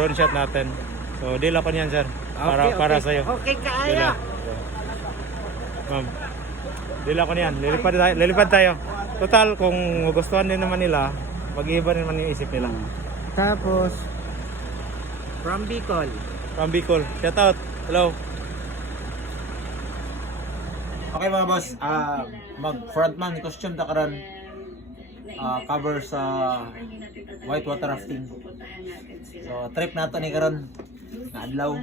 drone shot natin. So dila ko niyan sir. Para sa iyo. Okay, kaya. Ma'am. Dila ko niyan. Lilipad tayo. Total kung gustuhan din naman nila, mag-iiba naman yung isip nila. Tapos from Bicol. From Bicol. Shout out. Hello. Okay mga boss, mag frontman costume ta karon, cover sa whitewater rafting. So trip nato ni karon na adlaw.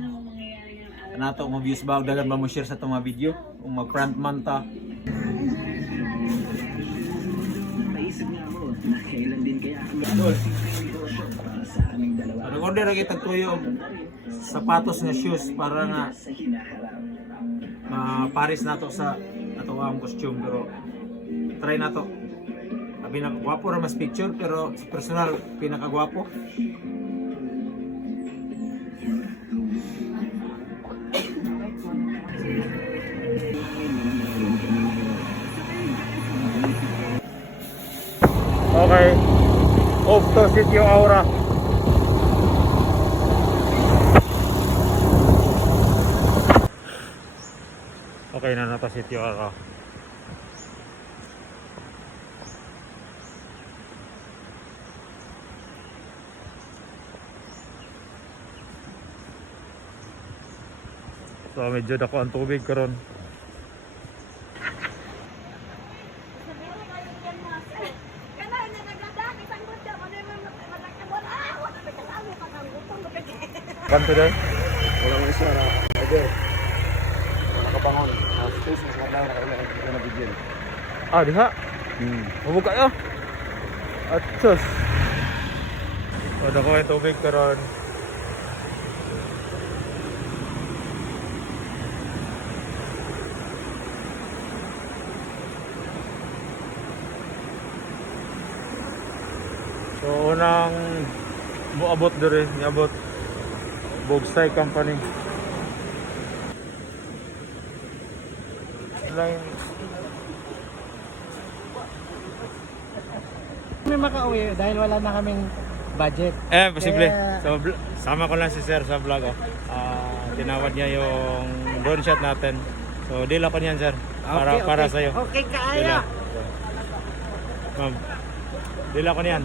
Nato mo views ba dagan ba mo share sa itong mga video kung mag frontman ta. Naisip nga ako na kailan din kaya sa aming dalawa Nag-order lagi tag tuyo og sapatos nga shoes para nga sa hinaharap. pares nato sa ato ang costume, pero try nato. Pinakagwapo ra mas picture pero sa personal pinakagwapo. Okay. Off to Sitio Aura. Okay na nata Sitio Aura. So medyo dako ang tubig karon. Kanto dai. Walang isa na order. Wala ka pangon. Space mas nga daw na bigyan. Ah, diha. Mabuka yo. Atsos. Ada ko yung tubig karon. So unang moabot dire, niabot Bogsay Company. Line. Kami makauwi dahil wala na kaming budget. Posible. Kaya- So sama ko lang si Sir sa vlog. Tinawad niya yung drone shot natin. So dila ko niyan sir. Para sa iyo. Okay, kaya. Ma'am. Dila ko niyan.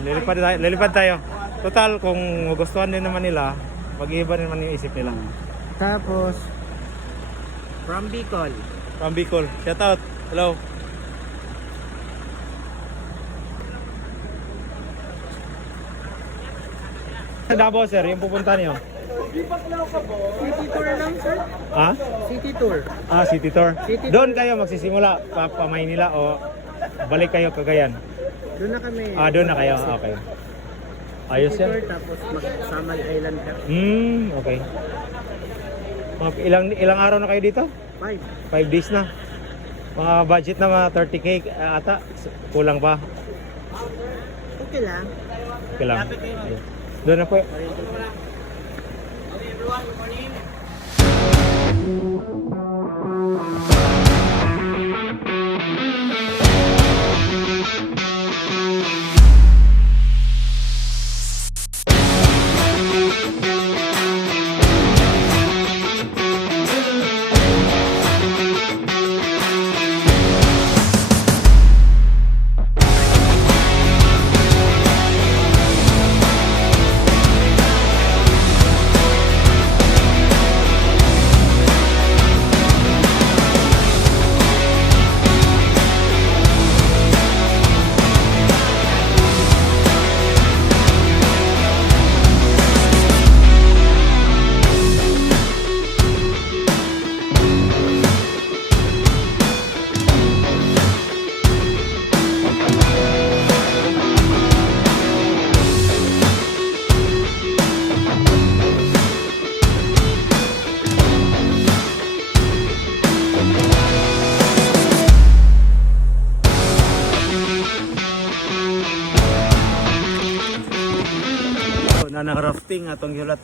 Lilipad tayo. Total kung gustuhan din naman nila, mag-iiba naman yung isip nila. Tapos from Bicol. From Bicol. Shout out. Hello. Sa Davao sir, yung pupunta niyo. City tour lang, sir. Ha? City tour. City tour. City tour. Doon kayo magsisimula pa Maynila o balik kayo Cagayan? Doon na kami. Doon na kayo. Okay. Ayos City yan. tour tapos mag-Samal Island ka. Okay. Mga ilang araw na kayo dito? 5. 5 days na. Mga budget na mga 30k ata. Kulang pa. Okay lang. Okay lang. Ayun. Doon na po. na rafting atong yulat